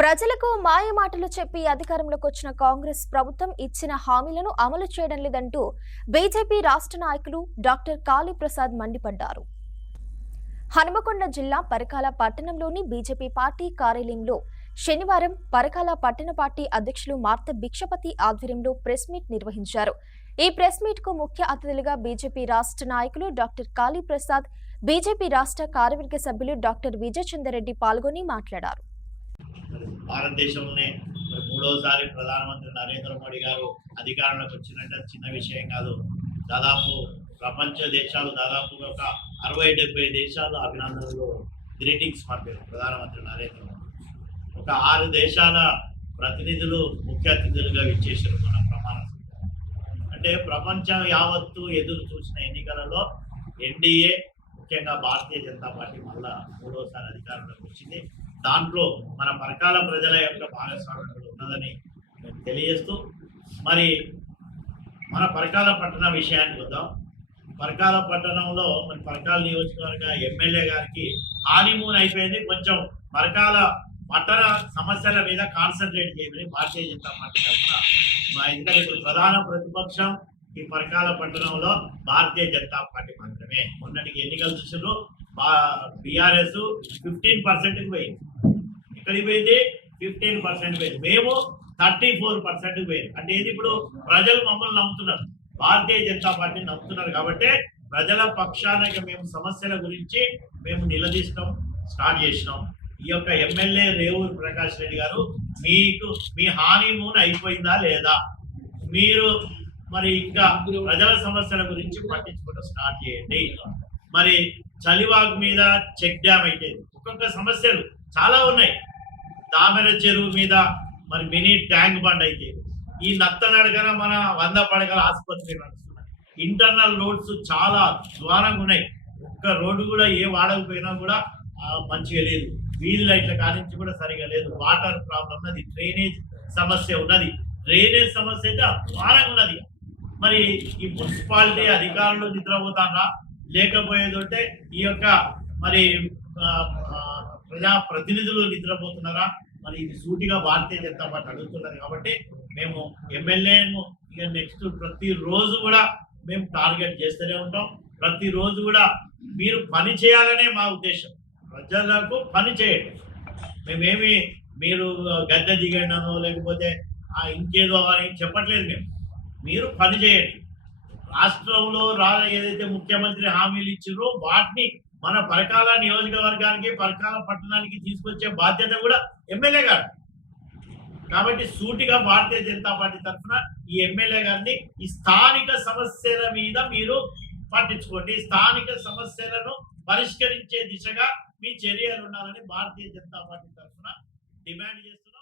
ప్రజలకు మాయమాటలు చెప్పి అధికారంలోకి వచ్చిన కాంగ్రెస్ ప్రభుత్వం ఇచ్చిన హామీలను అమలు చేయడం లేదంటూ బీజేపీ రాష్ట్ర నాయకులు డాక్టర్ కాళీప్రసాద్ మండిపడ్డారు. హనుమకొండ జిల్లా పరకాల పట్టణంలోని బీజేపీ పార్టీ కార్యాలయంలో శనివారం పరకాల పట్టణ పార్టీ అధ్యక్షులు మార్త భిక్షపతి ఆధ్వర్యంలో ప్రెస్ మీట్ నిర్వహించారు. ఈ ప్రెస్ మీట్ కు ముఖ్య అతిథులుగా బీజేపీ రాష్ట్ర నాయకులు డాక్టర్ కాళీప్రసాద్, బీజేపీ రాష్ట్ర కార్యవర్గ సభ్యులు డాక్టర్ విజయచంద్రరెడ్డి పాల్గొని మాట్లాడారు. భారతదేశంలోనే మూడోసారి ప్రధానమంత్రి నరేంద్ర మోడీ గారు అధికారంలోకి వచ్చినట్టు చిన్న విషయం కాదు. దాదాపు ప్రపంచ దేశాలు దాదాపుగా ఒక 60-70 దేశాలు అభినందనలు గ్రీటింగ్స్ పంపారు ప్రధానమంత్రి నరేంద్ర మోడీ. ఒక 6 దేశాల ప్రతినిధులు ముఖ్య అతిథులుగా విచ్చేశారు మన ప్రమాణ స్వీకారం. అంటే ప్రపంచం యావత్తు ఎదురు చూసిన ఎన్నికలలో ఎన్డీఏ, ముఖ్యంగా భారతీయ జనతా పార్టీ మళ్ళా మూడోసారి అధికారంలోకి వచ్చింది. దాంట్లో మన పరకాల ప్రజల యొక్క భాగస్వామ్యం ఉన్నదని తెలియజేస్తూ మరి మన పరకాల పట్టణ విషయానికి వద్దాం. పరకాల పట్టణంలో మన పరకాల నియోజకవర్గ ఎమ్మెల్యే గారికి హానీమూన్ అయిపోయింది. కొంచెం పరకాల పట్టణ సమస్యల మీద కాన్సన్ట్రేట్ చేయమని భారతీయ జనతా పార్టీ తరఫున ఎందుకంటే ఇప్పుడు ప్రధాన ప్రతిపక్షం ఈ పరకాల పట్టణంలో భారతీయ జనతా పార్టీ మాత్రమే. మొన్నటికి ఎన్నికలు చూసారు, బీఆర్ఎస్ 15% పోయింది. ఎక్కడికి పోయింది? 15% పోయింది. మేము 34% పోయింది. అంటే ఇది ఇప్పుడు ప్రజలు మమ్మల్ని నమ్ముతున్నారు, భారతీయ జనతా పార్టీని నమ్ముతున్నారు. కాబట్టి ప్రజల పక్షానికి మేము సమస్యల గురించి మేము నిలదీస్తాం స్టార్ట్ చేసినాం. ఈ యొక్క ఎమ్మెల్యే రేవూరు ప్రకాష్ రెడ్డి గారు, మీకు మీ హానీమూన్ అయిపోయిందా లేదా? మీరు మరి ఇంకా ప్రజల సమస్యల గురించి పట్టించుకోవడం స్టార్ట్ చేయండి. మరి చలివాగ్ మీద చెక్ డ్యామ్ అయితే ఒక్కొక్క సమస్యలు చాలా ఉన్నాయి. తామెర చెరువు మీద మరి మినీ ట్యాంక్ బండ్ అయితే, ఈ నత్తనడకన మన 100 పడకల ఆసుపత్రి నడుస్తున్నాయి. ఇంటర్నల్ రోడ్స్ చాలా ద్వారంగా ఉన్నాయి. ఒక్క రోడ్డు కూడా ఏ వాడకపోయినా కూడా మంచిగా లేదు. వీధి లైట్ల కానించి కూడా సరిగా లేదు. వాటర్ ప్రాబ్లం ఉన్నది, డ్రైనేజ్ సమస్య ఉన్నది. డ్రైనేజ్ సమస్య అయితే ద్వారంగా ఉన్నది. మరి ఈ మున్సిపాలిటీ అధికారులు నిద్రపోతారా, లేకపోయేదంటే ఈ యొక్క మరి ప్రజా ప్రతినిధులు నిద్రపోతున్నారా? మరి ఇది సూటిగా భారతీయ జనతా పార్టీ అడుగుతున్నది. కాబట్టి మేము ఎమ్మెల్యేను ఇక నెక్స్ట్ ప్రతిరోజు కూడా మేము టార్గెట్ చేస్తూనే ఉంటాం. ప్రతిరోజు కూడా మీరు పని చేయాలనే మా ఉద్దేశం. ప్రజలకు పని చేయండి. మేమేమి మీరు గద్దె దిగండనో లేకపోతే ఇంకేదో అని చెప్పట్లేదు. మీరు పని చేయండి. రాష్ట్రంలో ఏదైతే ముఖ్యమంత్రి హామీలు ఇచ్చారో వాటిని మన పరకాల నియోజకవర్గానికి, పరకాల పట్టణానికి తీసుకొచ్చే బాధ్యత కూడా ఎమ్మెల్యే గారు. కాబట్టి సూటిగా భారతీయ జనతా పార్టీ తరఫున ఈ ఎమ్మెల్యే గారిని ఈ స్థానిక సమస్యల మీద మీరు పట్టించుకోండి. స్థానిక సమస్యలను పరిష్కరించే దిశగా మీ చర్యలు ఉండాలని భారతీయ జనతా పార్టీ తరఫున డిమాండ్ చేస్తున్నారు.